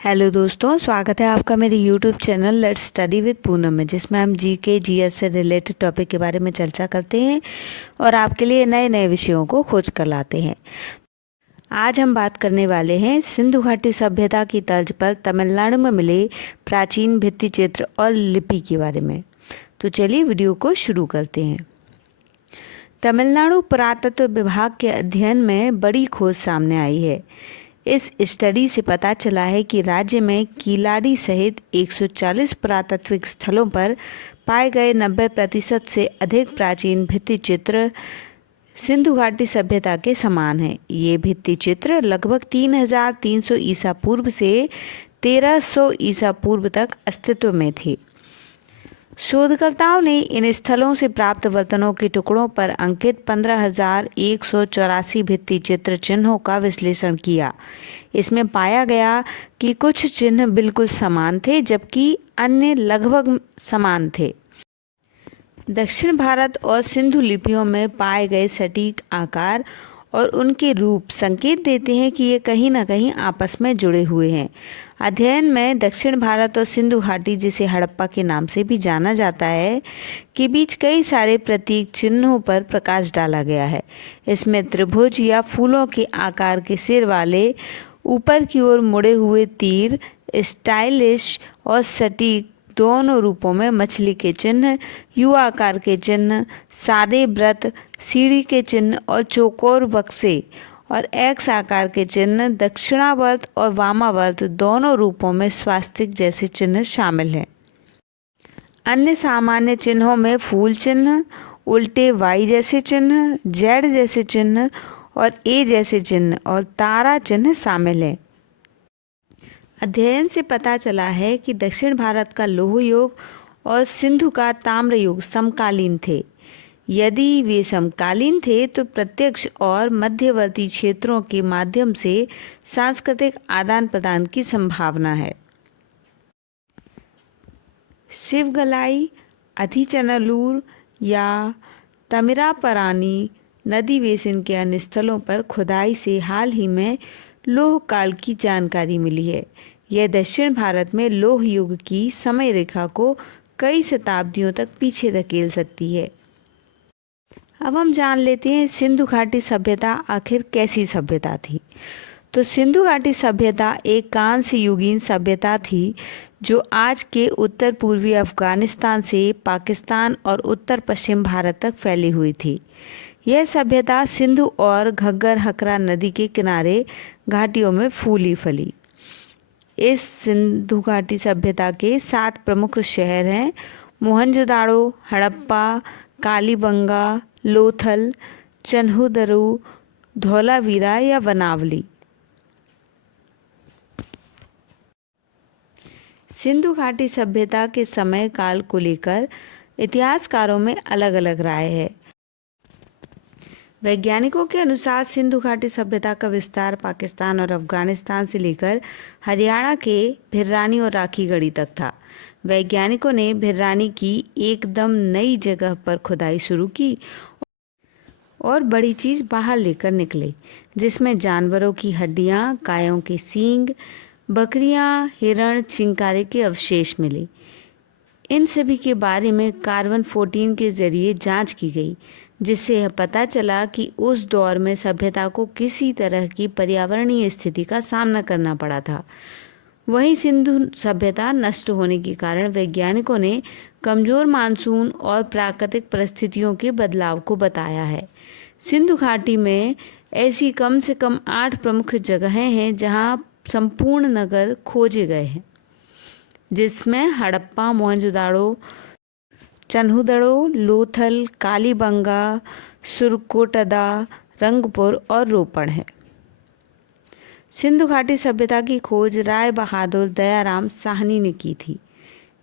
Hello दोस्तों, स्वागत है आपका मेरे YouTube channel let's study with Poonam में, जिसमें हम जीके जीएस से रिलेटेड टॉपिक के बारे में चर्चा करते हैं और आपके लिए नए नए विषयों को खोज कर लाते हैं। आज हम बात करने वाले हैं सिंधु घाटी सभ्यता की तर्ज पर तमिलनाडु में मिले प्राचीन भित्ति चित्र और लिपि के बारे में। तो चलिए वीडियो को शुरू करते हैं। तमिलनाडु पुरातत्व विभाग के अध्ययन में बड़ी खोज सामने आई है। इस स्टडी से पता चला है कि राज्य में कीलाड़ी सहित 140 पुरातात्विक स्थलों पर पाए गए 90% से अधिक प्राचीन भित्ति चित्र सिंधु घाटी सभ्यता के समान हैं। ये भित्ति चित्र लगभग 3300 ईसा पूर्व से 1300 ईसा पूर्व तक अस्तित्व में थे। शोधकर्ताओं ने इन स्थलों से प्राप्त बर्तनों के टुकड़ों पर अंकित 15,184 भित्ति चित्र चिन्हों का विश्लेषण किया। इसमें पाया गया कि कुछ चिन्ह बिल्कुल समान थे जबकि अन्य लगभग समान थे। दक्षिण भारत और सिंधु लिपियों में पाए गए सटीक आकार और उनके रूप संकेत देते हैं कि ये कहीं न कहीं आपस में जुड़े हुए हैं। अध्ययन में दक्षिण भारत और सिंधु घाटी, जिसे हड़प्पा के नाम से भी जाना जाता है, के बीच कई सारे प्रतीक चिन्हों पर प्रकाश डाला गया है। इसमें त्रिभुज या फूलों के आकार के सिर वाले ऊपर की ओर मुड़े हुए तीर, स्टाइलिश और सटीक दोनों रूपों में मछली के चिन्ह, यू आकार के चिन्ह, सादे व्रत, सीढ़ी के चिन्ह और चौकोर बक्से और एक्स आकार के चिन्ह, दक्षिणावर्त और वामावर्त दोनों रूपों में स्वास्तिक जैसे चिन्ह शामिल हैं। अन्य सामान्य चिन्हों में फूल चिन्ह, उल्टे वाई जैसे चिन्ह, जेड जैसे चिन्ह और ए जैसे चिन्ह और तारा चिन्ह शामिल हैं। अध्ययन से पता चला है कि दक्षिण भारत का लौह युग और सिंधु का ताम्र युग समकालीन थे। यदि वे समकालीन थे तो प्रत्यक्ष और मध्यवर्ती क्षेत्रों के माध्यम से सांस्कृतिक आदान प्रदान की संभावना है। शिवगलाई, अधिचनलूर या तमिरापरानी नदी बेसिन के अन्य स्थलों पर खुदाई से हाल ही में लौह काल की जानकारी मिली है। यह दक्षिण भारत में लौह युग की समय रेखा को कई शताब्दियों तक पीछे धकेल सकती है। अब हम जान लेते हैं सिंधु घाटी सभ्यता आखिर कैसी सभ्यता थी। तो सिंधु घाटी सभ्यता एक कांस्य युगीन सभ्यता थी जो आज के उत्तर पूर्वी अफगानिस्तान से पाकिस्तान और उत्तर पश्चिम भारत तक फैली हुई थी। यह सभ्यता सिंधु और घग्गर हकरा नदी के किनारे घाटियों में फूली फली। इस सिंधु घाटी सभ्यता के 7 प्रमुख शहर हैं: मोहनजोदाड़ो, हड़प्पा, कालीबंगा, लोथल, चन्हुदरू, धौलावीरा या वनावली। सिंधु घाटी सभ्यता के समय काल को लेकर इतिहासकारों में अलग अलग राय है। वैज्ञानिकों के अनुसार सिंधु घाटी सभ्यता का विस्तार पाकिस्तान और अफगानिस्तान से लेकर हरियाणा के भिर्रानी और राखीगढ़ी तक था। वैज्ञानिकों ने भिर्रानी की एकदम नई जगह पर खुदाई शुरू की और बड़ी चीज़ बाहर लेकर निकले, जिसमें जानवरों की हड्डियां, गायों के सींग, बकरियां, हिरण, चिंकारे के अवशेष मिले। इन सभी के बारे में कार्बन 14 के जरिए जांच की गई, जिससे यह पता चला कि उस दौर में सभ्यता को किसी तरह की पर्यावरणीय स्थिति का सामना करना पड़ा था। वहीं सिंधु सभ्यता नष्ट होने के कारण वैज्ञानिकों ने कमज़ोर मानसून और प्राकृतिक परिस्थितियों के बदलाव को बताया है। सिंधु घाटी में ऐसी कम से कम 8 प्रमुख जगहें हैं जहां संपूर्ण नगर खोजे गए हैं, जिसमें हड़प्पा, मोहनजोदाड़ो, चन्हुदड़ो, लोथल, कालीबंगा, सुरकोटदा, रंगपुर और रोपड़ है। सिंधु घाटी सभ्यता की खोज राय बहादुर दयाराम साहनी ने की थी।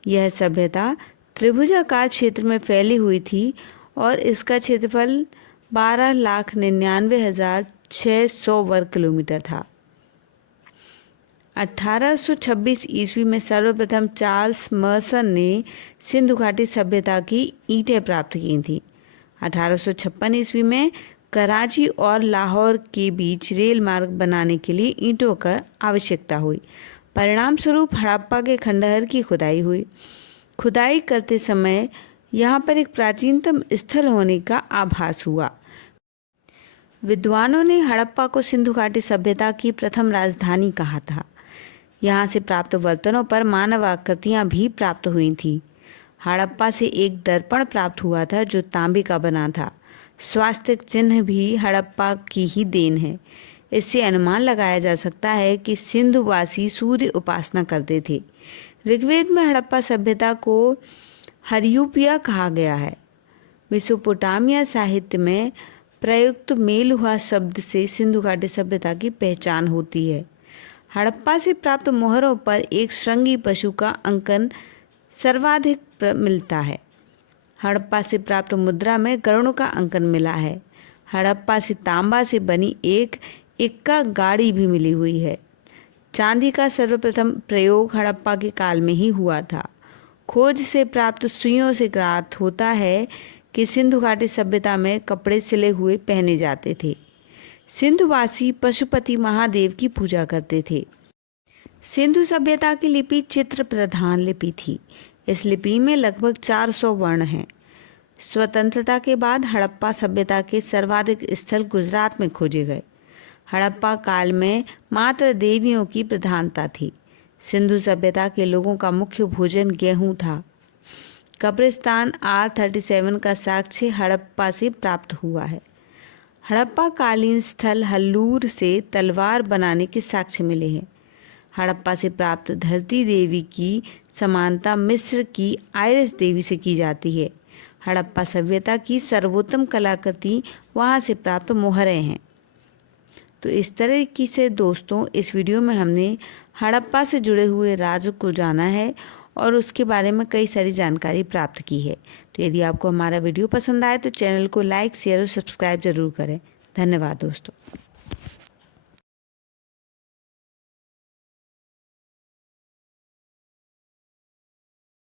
यह सभ्यता त्रिभुजाकार क्षेत्र में फैली हुई थी और इसका क्षेत्रफल 12,99,600 वर्ग किलोमीटर था। 1826 ईस्वी में सर्वप्रथम चार्ल्स मर्सन ने सिंधु घाटी सभ्यता की ईंटें प्राप्त की थीं। 1856 ईस्वी में कराची और लाहौर के बीच रेल मार्ग बनाने के लिए ईंटों का आवश्यकता हुई। परिणाम स्वरूप हड़प्पा के खंडहर की खुदाई हुई। खुदाई करते समय यहाँ पर एक प्राचीनतम स्थल होने का आभास हुआ। विद्वानों ने हड़प्पा को सिंधु घाटी सभ्यता की प्रथम राजधानी कहा था। यहाँ से प्राप्त बर्तनों पर मानव आकृतियाँ भी प्राप्त हुई थीं। हड़प्पा से एक दर्पण प्राप्त हुआ था जो तांबे का बना था। स्वास्तिक चिन्ह भी हड़प्पा की ही देन है। इससे अनुमान लगाया जा सकता है कि सिंधुवासी सूर्य उपासना करते थे। ऋग्वेद में हड़प्पा सभ्यता को हरियूपिया कहा गया है। मेसोपोटामिया साहित्य में प्रयुक्त मेल हुआ शब्द से सिंधु घाटी सभ्यता की पहचान होती है। हड़प्पा से प्राप्त मोहरों पर एक श्रृंगी पशु का अंकन सर्वाधिक मिलता है। हड़प्पा से प्राप्त मुद्रा में गरुड़ का अंकन मिला है। हड़प्पा से तांबा से बनी एक इक्का गाड़ी भी मिली हुई है। चांदी का सर्वप्रथम प्रयोग हड़प्पा के काल में ही हुआ था। खोज से प्राप्त सुइयों से ज्ञात होता है कि सिंधु घाटी सभ्यता में कपड़े सिले हुए पहने जाते थे। सिंधुवासी पशुपति महादेव की पूजा करते थे। सिंधु सभ्यता की लिपि चित्र प्रधान लिपि थी। इस लिपि में लगभग 400 वर्ण हैं। स्वतंत्रता के बाद हड़प्पा सभ्यता के सर्वाधिक स्थल गुजरात में खोजे गए। हड़प्पा काल में मात्र देवियों की प्रधानता थी। सिंधु सभ्यता के लोगों का मुख्य भोजन गेहूं था। कब्रिस्तान R37 का साक्ष्य हड़प्पा से प्राप्त हुआ है। हड़प्पा कालीन स्थल हल्लूर से तलवार बनाने के साक्ष्य मिले हैं। हड़प्पा से प्राप्त धरती देवी की समानता मिस्र की आयरस देवी से की जाती है। हड़प्पा सभ्यता की सर्वोत्तम कलाकृति वहाँ से प्राप्त मोहरें हैं। तो इस तरह की से दोस्तों इस वीडियो में हमने हड़प्पा से जुड़े हुए राज को जाना है और उसके बारे में कई सारी जानकारी प्राप्त की है। तो यदि आपको हमारा वीडियो पसंद आए तो चैनल को लाइक, शेयर और सब्सक्राइब जरूर करें। धन्यवाद दोस्तों।